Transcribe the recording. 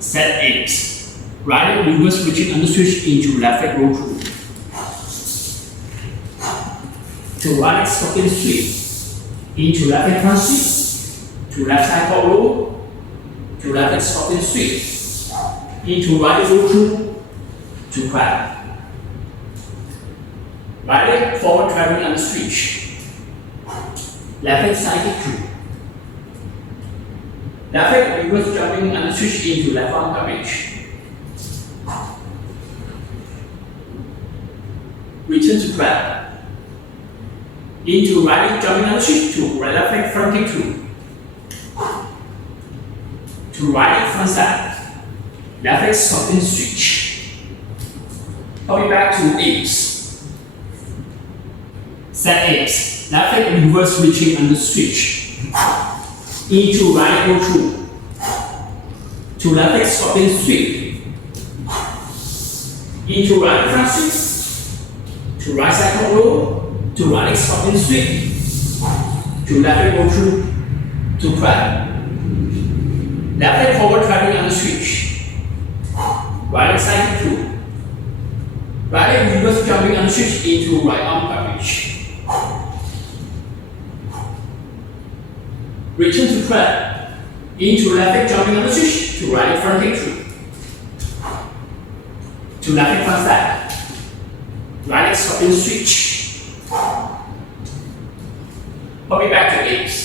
Set 8. Right leg reverse switching under switch into left leg roll through. To right leg stopping sweep. Into left leg front sweep. To left side pop roll. To left leg stopping sweep. Into right leg roll through. To crab. Right leg forward traveling under switch. Left leg side kick through. Left leg reverse jumping under switch into left arm coverage. Return to crab. Into right leg jumping under switch to right left leg front kick through. To right leg front side. Left leg stopping switch. Copy back to 8. Set 8. Left leg reverse switching under switch. Into right leg roll through. To left leg stopping sweep. Into right leg front sweep. To right side pop roll. To right leg stopping sweep. To left leg roll through. To crab. Left leg forward traveling under switch. Right leg side kick through. Right leg reverse jumping under switch into right arm coverage. Return to crab. Into left leg jumping under switch to right leg front kick through. To left leg front side. Right leg stopping switch. Copy back to 8.